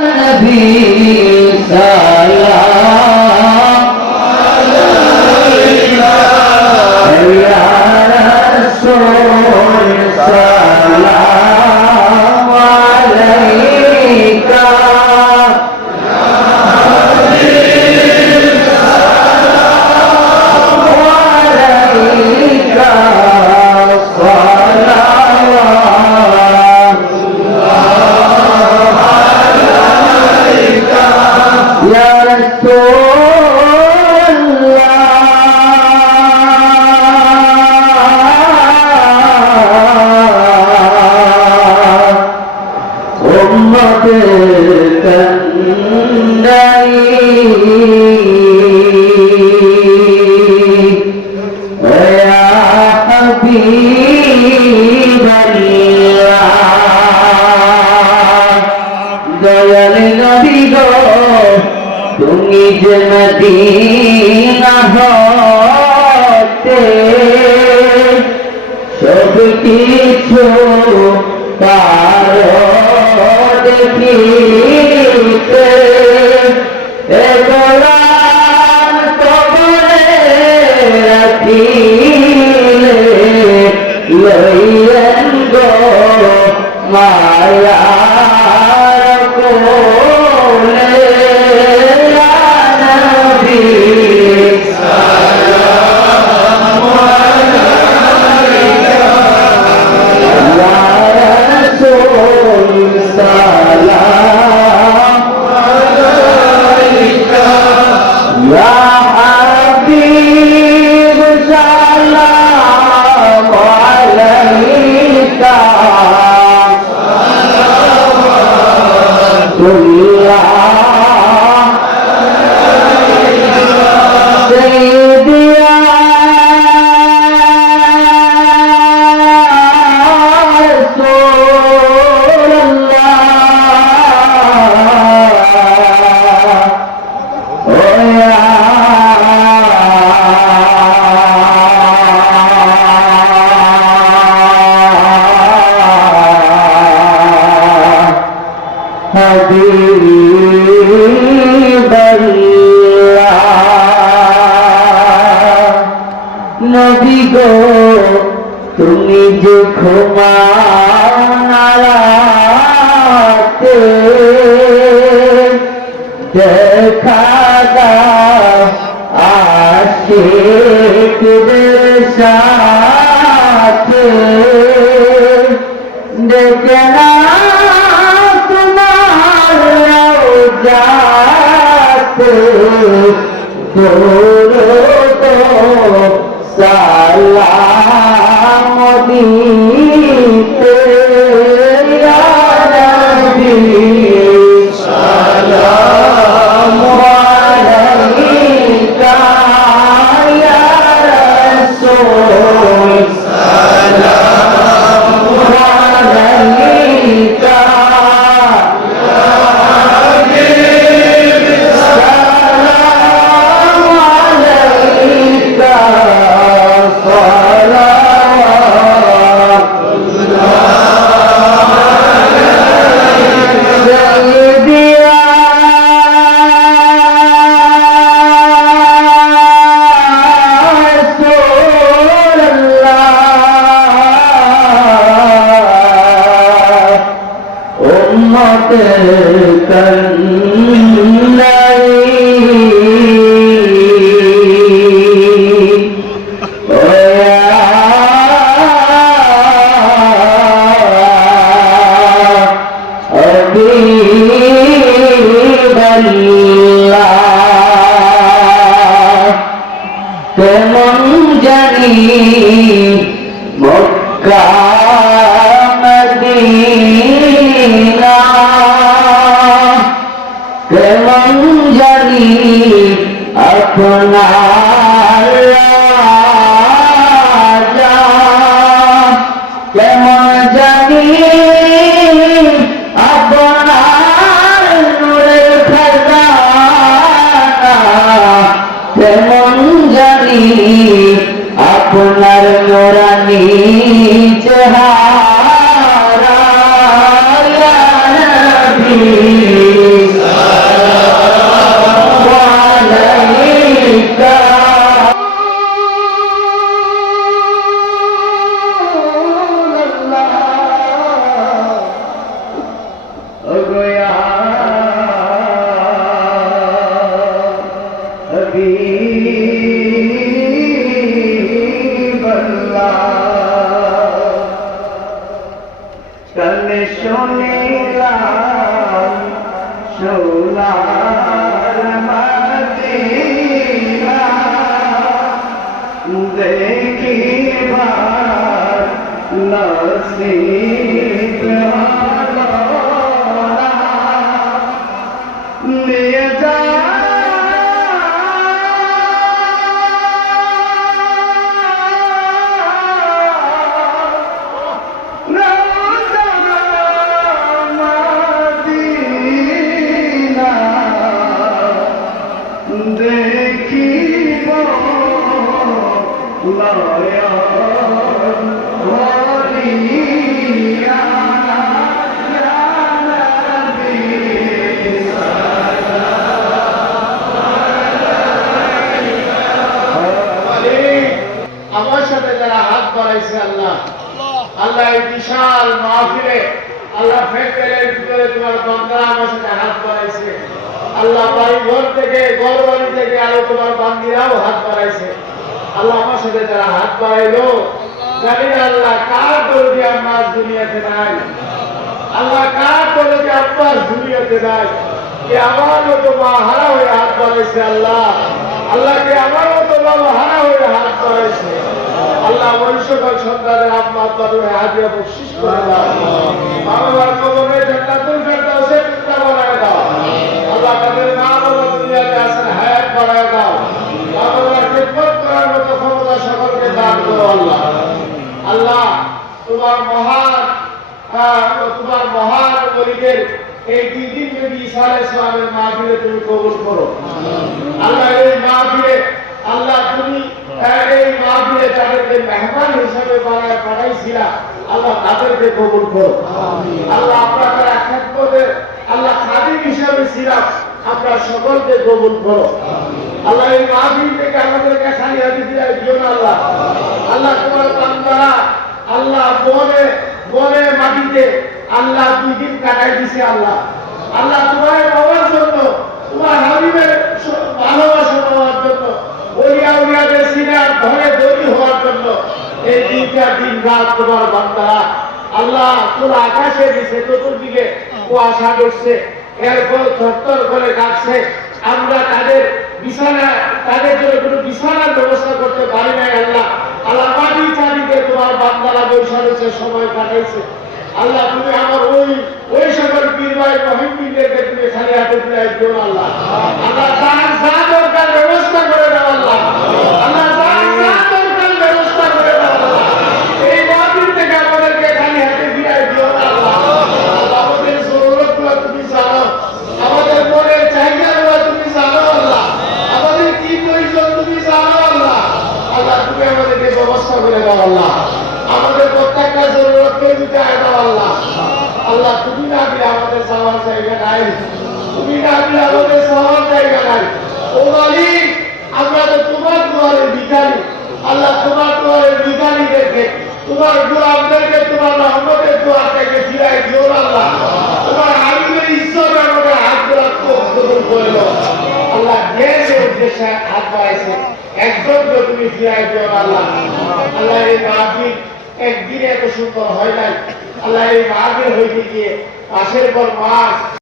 نبي সব কিছু তার দেখিতে কবরে রাখিলে মায়া কোলে নবী গো তুমি যে ক্ষমা দেখা আসে সাথে। দেখে না তোমার যাতে কেমন জানি মক্কা বিদেহা সোনার মদিনা দেখিবার নসিব হলো। নিয়ে যা আমার সাথে যারা হাত বাড়াইছে আল্লাহ আল্লাহ বিশাল মাহফিলে, আল্লাহ ফেকেলের ভিতরে তোমার বান্দারা আমার সাথে হাত বাড়াইছে। আল্লাহ বাড়ি ঘর থেকে ঘর বাড়ি থেকে আরও তোমার বান্দিরাও হাত বাড়াইছে। আল্লাহ আমার সাথে যারা হাত বাড়াইলো, জানি না আল্লাহ কার দরদি আমার দুনিয়াতে নাই। আল্লাহ কার দরদি আপনার দুনিয়াতে নাই। কে আমার মতো মা হারা হয়ে হাত বাড়াইছে আল্লাহ? আল্লাহ কে আমার মতো বাবা হারা হয়ে হাত বাড়াইছে? আল্লাহ সকল সন্তানের আম্মা আব্বার হাজিরা বকশিস করে মা কবরে জান্নাতুল আল্লাহ তোমার মহান তোমার মহান বলিদের এই দুই দিন যদি ইসার ইসলামের মাহফিলে তুমি কবুল করো। আল্লাহ এই মাহফিলে আল্লাহ তুমি আহ, এই মাহফিলে তাদেরকে মেহমান হিসাবে বানায় পাঠাইছিলা আল্লাহ তাদেরকে কবুল করো। আল্লাহ আমরা তারা খেদমতের আল্লাহ খাদিম হিসাবে ছিলাম আপনার সকলকে কবুল করো। আল্লাহ, এই মাহফিল থেকে আমাদেরকে খালি হাতে দিয়ে দিও না আল্লাহ। আল্লাহ, তোমার বান্দারা আল্লাহ বনে বনে মাটিতে আল্লাহ দুই দিন কাটাই দিছে আল্লাহ। আল্লাহ তোমার পাওয়ার জন্য, তোমার হাবিবের ভালোবাসা পাওয়ার জন্য, ওলিয়া উলিয়াদের সিনার ঘরে তৈরি হওয়ার জন্য এই দুইটা দিন রাত তোমার বান্দারা আল্লাহ তোরা আকাশে দিছে, চতুর্দিকে কুয়াশা করছে এরপর থরথর করে কাটছে আমরা তাদের বিছানা তাদের জন্য কোনো বিছানার ব্যবস্থা করতে পারি নাই আল্লাহ। আল্লাহ মাটি চারিতে তোমার বান্দারা বৈশা সময় কাটাইছে। আল্লাহ, তুমি আমার ওই ওই সকল পীর ভাই মহিম পীরদেরকে তুমি খালি হাতে ফিরাই আল্লাহ। আল্লাহ, তার মিটায় আল্লাহ। তুমি না দিলে আমাদের যাওয়ার জায়গা নাই। তুমি না দিলে আমাদের যাওয়ার জায়গা ও মালিক, আমরা তো তোমার দুয়ারে ভিখারি আল্লাহ, তোমার দুয়ারে ভিখারিদেরকে তোমার গোলামদেরকে, তোমার রহমতের দুয়ার থেকে ফিরাই দিও আল্লাহ। তোমার হাবিবের ঈশ্বর আমাদের হাত ধরা কবুল করে আল্লাহ, যে উদ্দেশ্যে হাত বাড়াইছে একজনকে তুমি ফিরাই দিও আল্লাহ। আল্লাহ, এই একদিনে এত সুন্দর হয় নাই। আল্লাহ এই মাহফিল হইতে গিয়ে মাসের পর মাস